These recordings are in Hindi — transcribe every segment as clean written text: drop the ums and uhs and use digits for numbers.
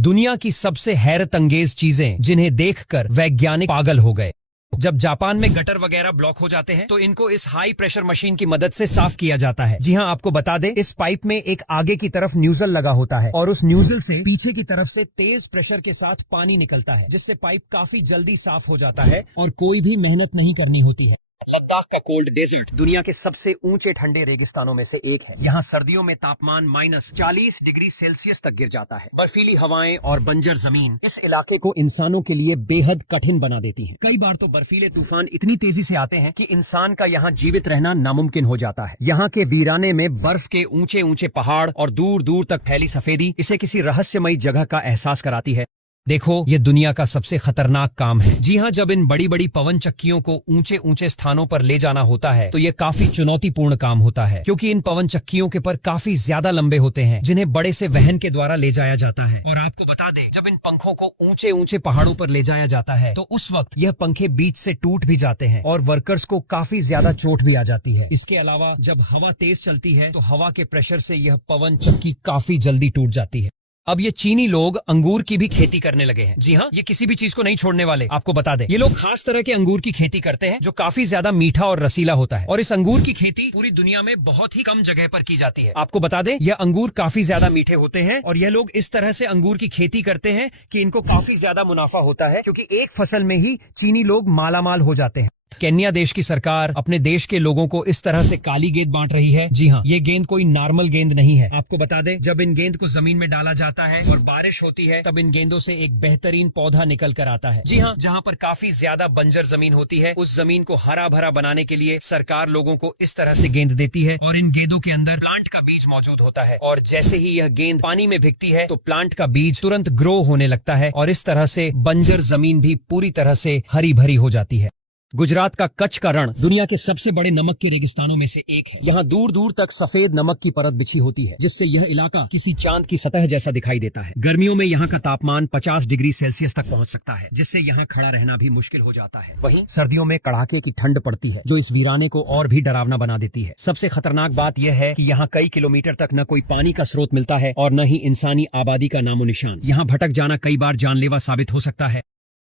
दुनिया की सबसे हैरत अंगेज चीजें जिन्हें देखकर वैज्ञानिक पागल हो गए। जब जापान में गटर वगैरह ब्लॉक हो जाते हैं तो इनको इस हाई प्रेशर मशीन की मदद से साफ किया जाता है। जी हां, आपको बता दें, इस पाइप में एक आगे की तरफ न्यूजल लगा होता है और उस न्यूजल से पीछे की तरफ से तेज प्रेशर के साथ पानी निकलता है, जिससे पाइप काफी जल्दी साफ हो जाता है और कोई भी मेहनत नहीं करनी होती है। लद्दाख का कोल्ड डेजर्ट दुनिया के सबसे ऊंचे ठंडे रेगिस्तानों में से एक है। यहाँ सर्दियों में तापमान -40 डिग्री सेल्सियस तक गिर जाता है। बर्फीली हवाएं और बंजर जमीन इस इलाके को इंसानों के लिए बेहद कठिन बना देती हैं। कई बार तो बर्फीले तूफान इतनी तेजी से आते हैं कि इंसान का यहाँ जीवित रहना नामुमकिन हो जाता है। यहाँ के वीराने में बर्फ के ऊंचे ऊंचे पहाड़ और दूर दूर तक फैली सफेदी इसे किसी रहस्यमयी जगह का एहसास कराती है। देखो, ये दुनिया का सबसे खतरनाक काम है। जी हाँ, जब इन बड़ी बड़ी पवन चक्कियों को ऊंचे ऊंचे स्थानों पर ले जाना होता है तो ये काफी चुनौतीपूर्ण काम होता है, क्योंकि इन पवन चक्कियों के पर काफी ज्यादा लंबे होते हैं जिन्हें बड़े से वाहन के द्वारा ले जाया जाता है। और आपको बता दें, जब इन पंखों को ऊंचे ऊंचे पहाड़ों पर ले जाया जाता है तो उस वक्त यह पंखे बीच से टूट भी जाते हैं और वर्कर्स को काफी ज्यादा चोट भी आ जाती है। इसके अलावा जब हवा तेज चलती है तो हवा के प्रेशर से यह पवन चक्की काफी जल्दी टूट जाती है। अब ये चीनी लोग अंगूर की भी खेती करने लगे हैं। जी हाँ, ये किसी भी चीज को नहीं छोड़ने वाले। आपको बता दें, ये लोग खास तरह के अंगूर की खेती करते हैं जो काफी ज्यादा मीठा और रसीला होता है, और इस अंगूर की खेती पूरी दुनिया में बहुत ही कम जगह पर की जाती है। आपको बता दें, यह अंगूर काफी ज्यादा मीठे होते हैं और यह लोग इस तरह से अंगूर की खेती करते हैं कि इनको काफी ज्यादा मुनाफा होता है, क्योंकि एक फसल में ही चीनी लोग मालामाल हो जाते हैं। केन्या देश की सरकार अपने देश के लोगों को इस तरह से काली गेंद बांट रही है। जी हाँ, ये गेंद कोई नॉर्मल गेंद नहीं है। आपको बता दें, जब इन गेंद को जमीन में डाला जाता है और बारिश होती है तब इन गेंदों से एक बेहतरीन पौधा निकल कर आता है। जी हाँ, जहाँ पर काफी ज्यादा बंजर जमीन होती है उस जमीन को हरा भरा बनाने के लिए सरकार लोगों को इस तरह से गेंद देती है और इन गेंदों के अंदर प्लांट का बीज मौजूद होता है, और जैसे ही यह गेंद पानी में भिगती है तो प्लांट का बीज तुरंत ग्रो होने लगता है और इस तरह से बंजर जमीन भी पूरी तरह से हरी भरी हो जाती है। गुजरात का कच्छ का रण दुनिया के सबसे बड़े नमक के रेगिस्तानों में से एक है। यहाँ दूर दूर तक सफेद नमक की परत बिछी होती है, जिससे यह इलाका किसी चांद की सतह जैसा दिखाई देता है। गर्मियों में यहाँ का तापमान 50 डिग्री सेल्सियस तक पहुँच सकता है, जिससे यहाँ खड़ा रहना भी मुश्किल हो जाता है। वहीं सर्दियों में कड़ाके की ठंड पड़ती है, जो इस वीराने को और भी डरावना बना देती है। सबसे खतरनाक बात यह है कि यहाँ कई किलोमीटर तक न कोई पानी का स्रोत मिलता है और न ही इंसानी आबादी का नामो निशान। यहाँ भटक जाना कई बार जानलेवा साबित हो सकता है।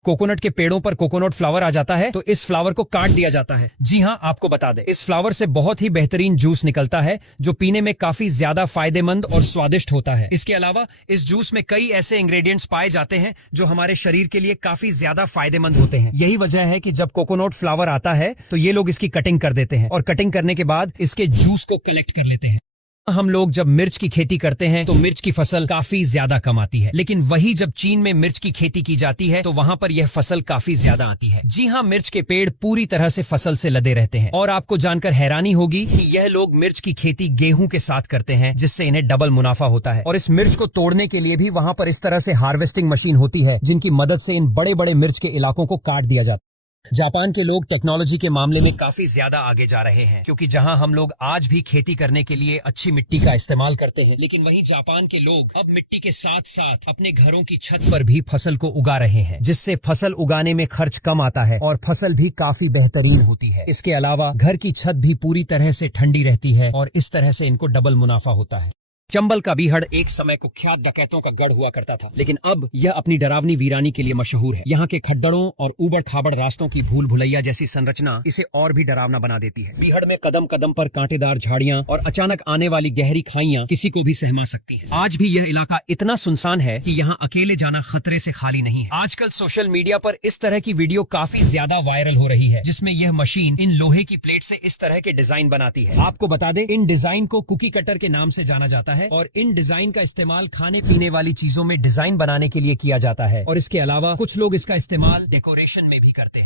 कोकोनट के पेड़ों पर कोकोनट फ्लावर आ जाता है तो इस फ्लावर को काट दिया जाता है। जी हाँ, आपको बता दें, इस फ्लावर से बहुत ही बेहतरीन जूस निकलता है जो पीने में काफी ज्यादा फायदेमंद और स्वादिष्ट होता है। इसके अलावा इस जूस में कई ऐसे इंग्रेडिएंट्स पाए जाते हैं जो हमारे शरीर के लिए काफी ज्यादा फायदेमंद होते हैं। यही वजह है कि जब कोकोनट फ्लावर आता है तो ये लोग इसकी कटिंग कर देते हैं और कटिंग करने के बाद इसके जूस को कलेक्ट कर लेते हैं। हम लोग जब मिर्च की खेती करते हैं तो मिर्च की फसल काफी ज्यादा कम आती है, लेकिन वही जब चीन में मिर्च की खेती की जाती है तो वहां पर यह फसल काफी ज्यादा आती है। जी हाँ, मिर्च के पेड़ पूरी तरह से फसल से लदे रहते हैं, और आपको जानकर हैरानी होगी कि यह लोग मिर्च की खेती गेहूं के साथ करते हैं, जिससे इन्हें डबल मुनाफा होता है। और इस मिर्च को तोड़ने के लिए भी वहां पर इस तरह से हार्वेस्टिंग मशीन होती है, जिनकी मदद से इन बड़े बड़े मिर्च के इलाकों को काट दिया जाता है। जापान के लोग टेक्नोलॉजी के मामले में काफी ज्यादा आगे जा रहे हैं, क्योंकि जहां हम लोग आज भी खेती करने के लिए अच्छी मिट्टी का इस्तेमाल करते हैं, लेकिन वहीं जापान के लोग अब मिट्टी के साथ साथ अपने घरों की छत पर भी फसल को उगा रहे हैं, जिससे फसल उगाने में खर्च कम आता है और फसल भी काफी बेहतरीन होती है। इसके अलावा घर की छत भी पूरी तरह से ठंडी रहती है और इस तरह से इनको डबल मुनाफा होता है। चंबल का बीहड़ एक समय कुख्यात डकैतों का गढ़ हुआ करता था, लेकिन अब यह अपनी डरावनी वीरानी के लिए मशहूर है। यहाँ के खड्डरों और उबड़ खाबड़ रास्तों की भूल भुलैया जैसी संरचना इसे और भी डरावना बना देती है। बीहड़ में कदम कदम पर कांटेदार झाड़ियां और अचानक आने वाली गहरी खाइयां किसी को भी सहमा सकती है। आज भी यह इलाका इतना सुनसान है कि यहाँ अकेले जाना खतरे से खाली नहीं है। आजकल सोशल मीडिया पर इस तरह की वीडियो काफी ज्यादा वायरल हो रही है, जिसमें यह मशीन इन लोहे की प्लेट से इस तरह के डिजाइन बनाती है। आपको बता दें, इन डिजाइन को कुकी कटर के नाम से जाना जाता है और इन डिजाइन का इस्तेमाल खाने पीने वाली चीजों में डिजाइन बनाने के लिए किया जाता है, और इसके अलावा कुछ लोग इसका इस्तेमाल डेकोरेशन में भी करते हैं।